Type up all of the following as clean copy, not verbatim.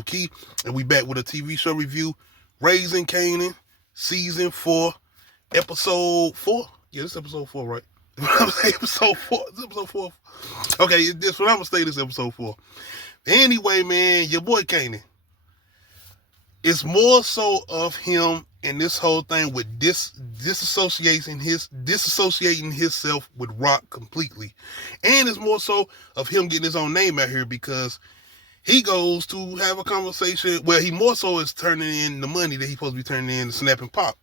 Low Key, and we back with a TV show review, Raising Kanan, Season 4, Episode 4. Yeah, this is Episode 4, right? I'm saying Episode 4. This is Episode 4. Okay, this one I'm going to say this Episode 4. Anyway, man, your boy Kanan. It's more so of him and this whole thing with disassociating himself with Rock completely. And it's more so of him getting his own name out here because he goes to have a conversation. Well, he more so is turning in the money that he's supposed to be turning in to Snap and Pop.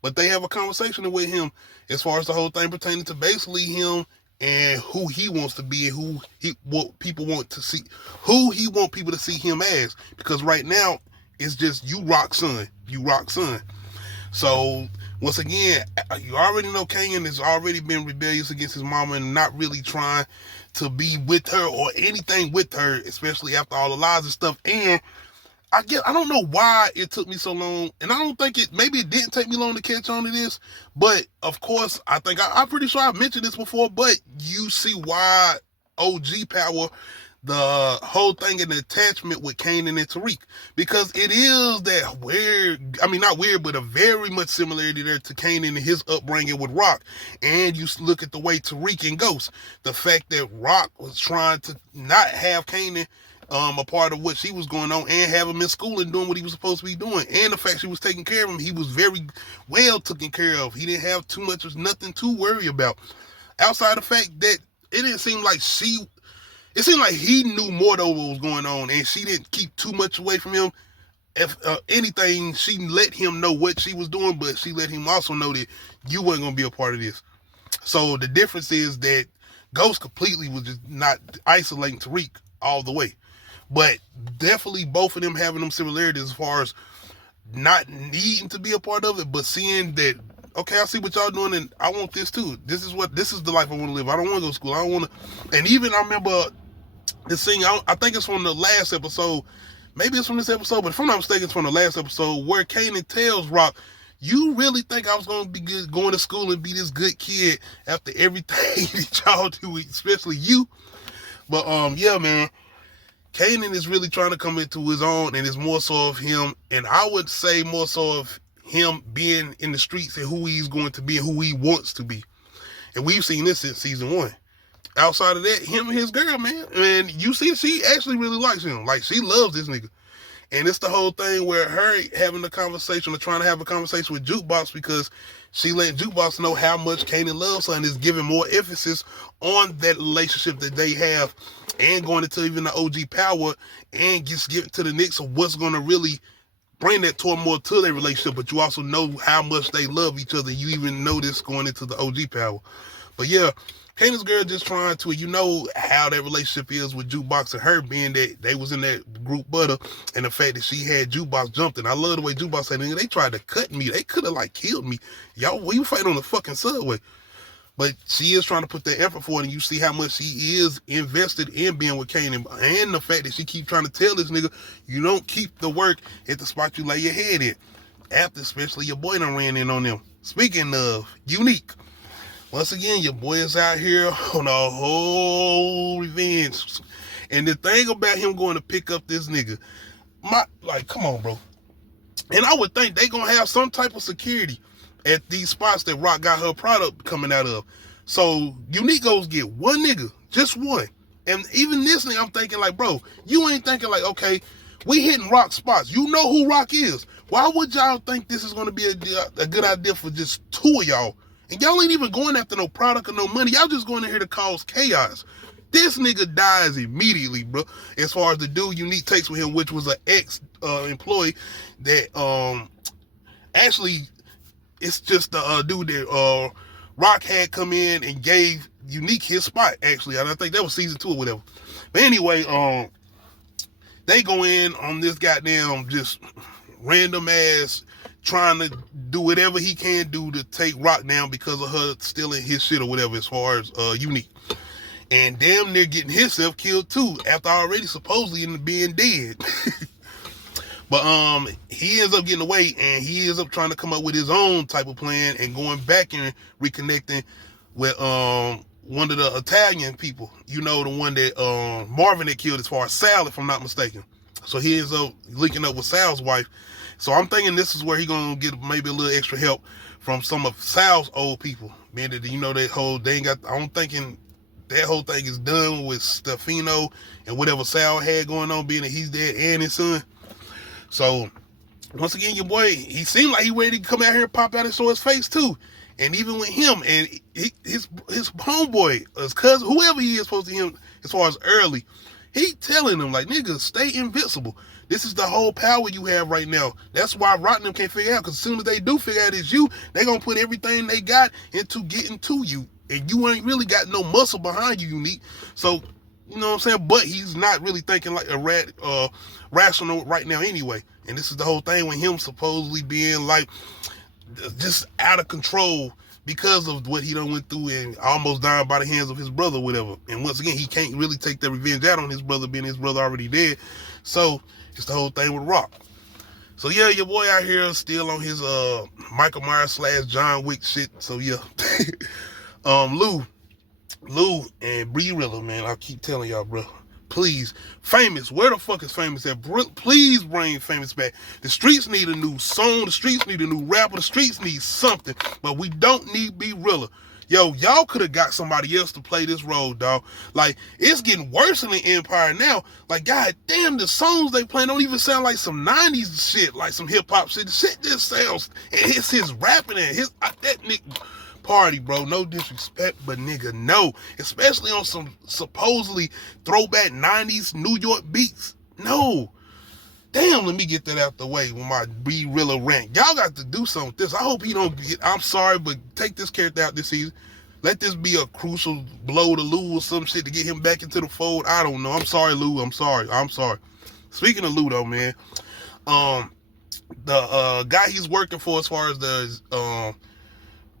But they have a conversation with him as far as the whole thing pertaining to basically him and who he wants to be and what people want to see, who he want people to see him as. Because right now, it's just you rock son. So, once again, you already know Kanan has already been rebellious against his mama and not really trying to be with her or anything with her, especially after all the lies and stuff. And I don't know why it took me so long, and I don't think maybe it didn't take me long to catch on to this, but of course, I think I'm pretty sure I've mentioned this before, but you see why OG Power, the whole thing and the attachment with Kanan and Tariq, because it is that weird, I mean not weird, but a very much similarity there to Kanan and his upbringing with Rock. And you look at the way Tariq and Ghost, the fact that Rock was trying to not have Kanan a part of what she was going on and have him in school and doing what he was supposed to be doing, and the fact she was taking care of him, he was very well taken care of. He didn't have too much, nothing to worry about outside the fact that it didn't seem like it seemed like he knew more than what was going on, and she didn't keep too much away from him. If anything, she let him know what she was doing, but she let him also know that you weren't going to be a part of this. So the difference is that Ghost completely was just not isolating Tariq all the way. But definitely both of them having them similarities as far as not needing to be a part of it, but seeing that, okay, I see what y'all doing, and I want this too. This is the life I want to live. I don't want to go to school. I don't want to. And even I remember this thing, I think it's from the last episode. Maybe it's from this episode, but if I'm not mistaken, it's from the last episode where Kanan tells Rock, you really think I was going to be good, going to school and be this good kid after everything that y'all do, especially you? But yeah, man, Kanan is really trying to come into his own, and it's more so of him, and I would say more so of him being in the streets and who he's going to be and who he wants to be. And we've seen this since season 1. Outside of that, him and his girl, man, and you see she actually really likes him. Like, she loves this nigga. And it's the whole thing where her having a conversation or trying to have a conversation with Jukebox because she let Jukebox know how much Kanan loves her and is giving more emphasis on that relationship that they have and going into even the OG Power and just getting to the Knicks of what's going to really bring that turmoil to their relationship. But you also know how much they love each other. You even know this going into the OG Power. But yeah, Kanan's girl just trying to, you know how that relationship is with Jukebox and her, being that they was in that group butter, and the fact that she had Jukebox jumped. And I love the way Jukebox said, they tried to cut me. They could have like killed me. Y'all, we were fighting on the fucking subway. But she is trying to put that effort for it, and you see how much she is invested in being with Kanan. And the fact that she keep trying to tell this nigga, you don't keep the work at the spot you lay your head in. After especially your boy done ran in on them. Speaking of Unique, once again, your boy is out here on a whole revenge. And the thing about him going to pick up this nigga, come on, bro. And I would think they gonna have some type of security at these spots that Rock got her product coming out of. So Unique goes get one nigga, just one. And even this nigga, I'm thinking like, bro, you ain't thinking like, okay, we hitting Rock spots. You know who Rock is. Why would y'all think this is gonna be a good idea for just two of y'all? And y'all ain't even going after no product or no money. Y'all just going in here to cause chaos. This nigga dies immediately, bro. As far as the dude Unique takes with him, which was an ex-employee that actually it's just the dude that Rock had come in and gave Unique his spot, actually. And I think that was season 2 or whatever. But anyway, they go in on this goddamn just random ass trying to do whatever he can do to take Rock down because of her stealing his shit or whatever as far as Unique. And damn near getting himself killed too after already supposedly being dead. But he ends up getting away and he ends up trying to come up with his own type of plan and going back and reconnecting with one of the Italian people. You know, the one that Marvin had killed as far as Sal, if I'm not mistaken. So he ends up linking up with Sal's wife. So I'm thinking this is where he gonna get maybe a little extra help from some of Sal's old people. Being that that whole they ain't got. I'm thinking that whole thing is done with Stefano and whatever Sal had going on, being that he's dead and his son. So once again, your boy, he seemed like he ready to come out here and pop out and show his face too. And even with him and his homeboy, his cousin, whoever he is supposed to him, as far as early, he telling them like, nigga, stay invincible. This is the whole power you have right now. That's why Rotterdam can't figure out, because as soon as they do figure out it's you, they gonna put everything they got into getting to you. And you ain't really got no muscle behind you, Unique. So, you know what I'm saying? But he's not really thinking like a rational right now anyway. And this is the whole thing with him supposedly being like just out of control because of what he done went through and almost dying by the hands of his brother, whatever. And once again, he can't really take that revenge out on his brother, being his brother already dead. So it's the whole thing with Rock. So yeah, your boy out here still on his Michael Myers / John Wick shit. So yeah. Lou and Bree Rilla, man, I keep telling y'all, bro. Please, Famous, where the fuck is Famous at? Please bring Famous back. The streets need a new song. The streets need a new rapper. The streets need something. But we don't need Bree Rilla. Yo, y'all could have got somebody else to play this role, dog. Like, it's getting worse in the Empire now. Like, god damn, the songs they play don't even sound like some 90s shit, like some hip-hop shit. The shit just sounds, and it's his rapping and that nigga party, bro. No disrespect, but nigga, no. Especially on some supposedly throwback 90s New York beats. No. Damn, let me get that out the way with my Bree Rilla rant. Y'all got to do something with this. I hope he don't get, I'm sorry, but take this character out this season. Let this be a crucial blow to Lou or some shit to get him back into the fold. I don't know. I'm sorry, Lou. I'm sorry. Speaking of Lou, though, man, the guy he's working for as far as the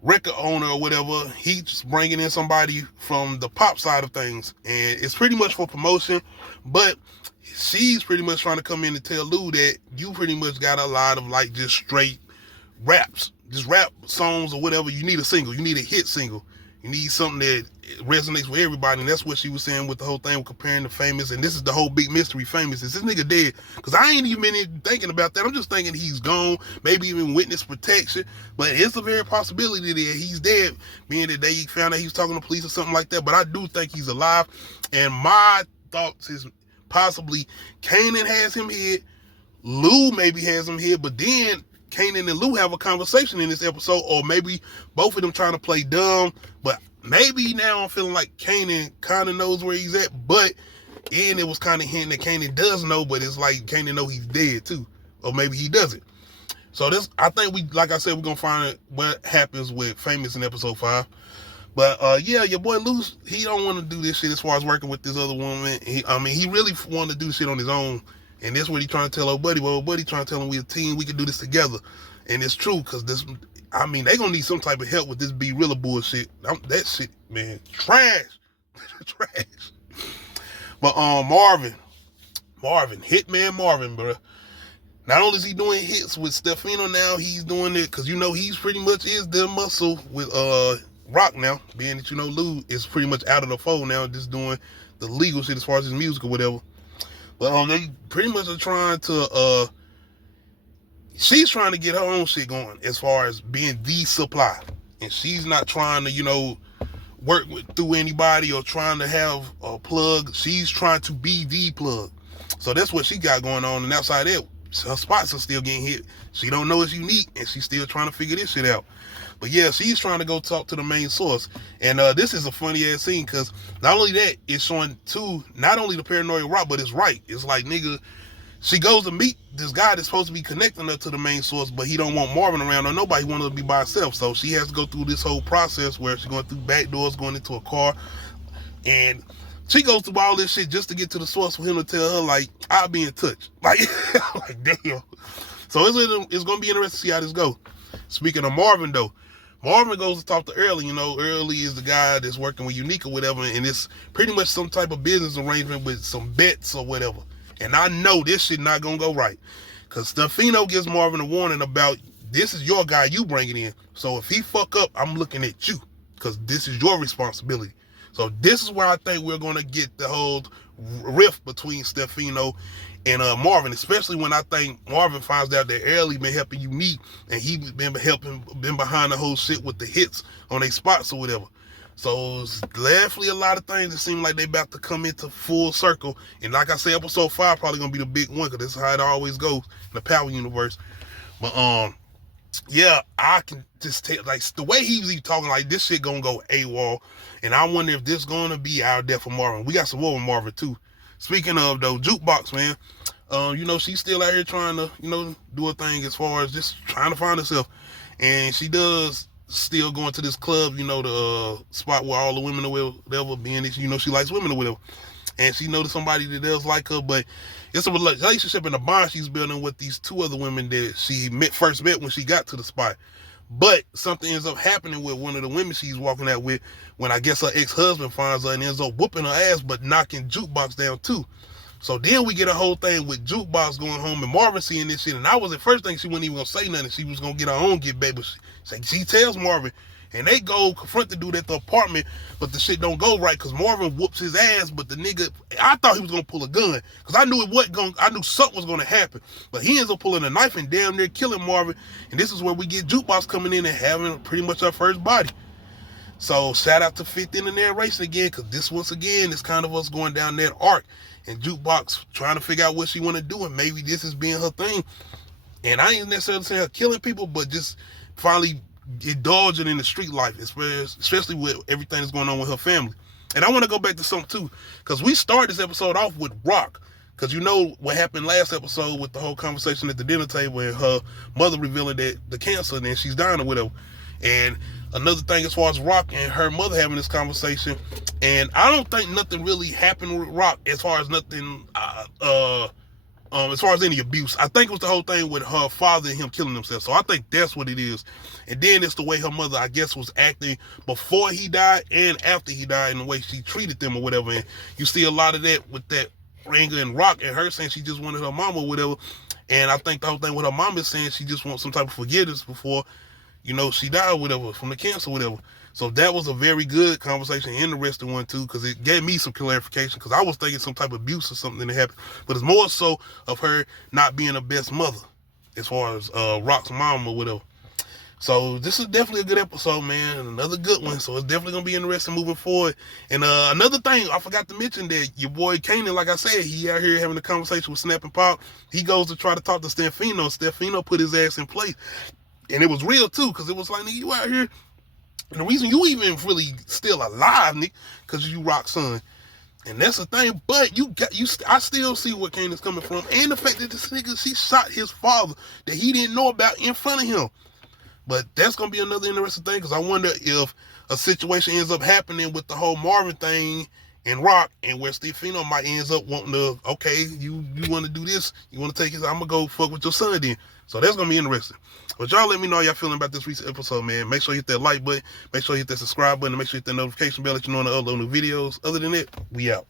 record owner or whatever, he's bringing in somebody from the pop side of things, and it's pretty much for promotion, but she's pretty much trying to come in and tell Lou that you pretty much got a lot of like just straight raps, just rap songs or whatever. You need a single, you need a hit single, you need something that resonates with everybody. And that's what she was saying with the whole thing with comparing the Famous. And this is the whole big mystery. Famous, is this nigga dead? Because I ain't even thinking about that. I'm just thinking he's gone, maybe even witness protection. But it's a very possibility that he's dead, being that they found out he was talking to police or something like that. But I do think he's alive. And my thoughts is possibly Kanan has him hid, Lou maybe has him hid, but then Kanan and Lou have a conversation in this episode, or maybe both of them trying to play dumb. But maybe now I'm feeling like Kanan kind of knows where he's at, and it was kind of hinting that Kanan does know, but it's like Kanan know he's dead too, or maybe he doesn't. So this, I think like I said, we're gonna find what happens with Famous in episode 5. But yeah, your boy Lou, he don't want to do this shit as far as working with this other woman. He really want to do shit on his own. And that's what he trying to tell old buddy. Well, old buddy trying to tell him we a team, we can do this together. And it's true, because this, they gonna need some type of help with this Bree Rilla bullshit. That shit, man, trash. Trash. But Marvin, Hitman Marvin, bro. Not only is he doing hits with Stefano now, he's doing it, because he's pretty much is the muscle with Rock now, being that Lou is pretty much out of the fold now, just doing the legal shit as far as his music or whatever. But they pretty much are trying to she's trying to get her own shit going as far as being the supply, and she's not trying to work through anybody or trying to have a plug. She's trying to be the plug. So that's what she got going on, and outside that, her spots are still getting hit. She don't know it's unique, and she's still trying to figure this shit out. But yeah, she's trying to go talk to the main source. And this is a funny ass scene, because not only that, it's showing not only the paranoid Rock, but it's right. It's like, nigga, she goes to meet this guy that's supposed to be connecting her to the main source, but he don't want Marvin around, or nobody want her to be by herself. So she has to go through this whole process where she's going through back doors, going into a car, and she goes through all this shit just to get to the source for him to tell her, like, I'll be in touch. Like, like damn. So it's going to be interesting to see how this goes. Speaking of Marvin, though, Marvin goes to talk to Early. Early is the guy that's working with Unique or whatever, and it's pretty much some type of business arrangement with some bets or whatever. And I know this shit not gonna go right, because Stefano gives Marvin a warning about, this is your guy you bringing in. So if he fuck up, I'm looking at you, because this is your responsibility. So this is where I think we're gonna get the whole rift between Stefano and Marvin, especially when I think Marvin finds out that Early been helping Unique, and he been behind the whole shit with the hits on their spots or whatever. So it's definitely a lot of things that seem like they about to come into full circle. And like I said, episode 5 probably gonna be the big one, because this is how it always goes in the Power universe. But yeah, I can just tell, like, the way he was talking, like, this shit gonna go AWOL. And I wonder if this gonna be our death for Marvin. We got some more with Marvin too. Speaking of though, Jukebox, man, she's still out here trying to, do a thing as far as just trying to find herself. And she does still going to this club, the spot where all the women or whatever, being that, she likes women or whatever. And she knows somebody that does like her, but it's a relationship and a bond she's building with these 2 other women that she first met when she got to the spot. But something ends up happening with one of the women she's walking out with, when I guess her ex-husband finds her and ends up whooping her ass, but knocking Jukebox down too. So then we get a whole thing with Jukebox going home and Marvin seeing this shit. And I was at first thinking she wasn't even gonna say nothing. She was gonna get her own get back, but she tells Marvin, and they go confront the dude at the apartment, but the shit don't go right because Marvin whoops his ass. But the nigga, I thought he was gonna pull a gun because I knew I knew something was gonna happen. But he ends up pulling a knife and damn near killing Marvin. And this is where we get Jukebox coming in and having pretty much her first body. So shout out to 50 in the narration again, because this once again is kind of us going down that arc. And Jukebox trying to figure out what she want to do, and maybe this is being her thing. And I ain't necessarily saying her killing people, but just finally indulging in the street life, especially with everything that's going on with her family. And I want to go back to something too, because we started this episode off with Rock, because you know what happened last episode with the whole conversation at the dinner table and her mother revealing that the cancer and then she's dying or whatever. And another thing as far as Rock and her mother having this conversation, and I don't think nothing really happened with Rock as far as nothing, as far as any abuse. I think it was the whole thing with her father and him killing himself. So I think that's what it is. And then it's the way her mother, I guess, was acting before he died and after he died, and the way she treated them or whatever. And you see a lot of that with that anger and Rock and her saying she just wanted her mama or whatever. And I think the whole thing with her mom is saying she just wants some type of forgiveness before, she died or whatever, from the cancer or whatever. So that was a very good conversation, interesting one too, because it gave me some clarification, because I was thinking some type of abuse or something that happened. But it's more so of her not being the best mother as far as Rock's mom or whatever. So this is definitely a good episode, man. Another good one. So it's definitely going to be interesting moving forward. And another thing, I forgot to mention that your boy Kanan, like I said, he out here having a conversation with Snap and Pop. He goes to try to talk to Stefano. Stefano put his ass in place. And it was real too, because it was like, nigga, you out here. And the reason you even really still alive, Nick, because you Rock's son. And that's the thing. But I still see where Kanan's coming from. And the fact that this nigga, she shot his father that he didn't know about in front of him. But that's going to be another interesting thing, because I wonder if a situation ends up happening with the whole Marvin thing and Rock, and where Stefano might ends up wanting to, okay, you want to do this, you want to take this, I'm going to go fuck with your son then. So that's going to be interesting. But y'all let me know how y'all feeling about this recent episode, man. Make sure you hit that like button, make sure you hit that subscribe button, and make sure you hit that notification bell, let you know when I upload new videos. Other than that, we out.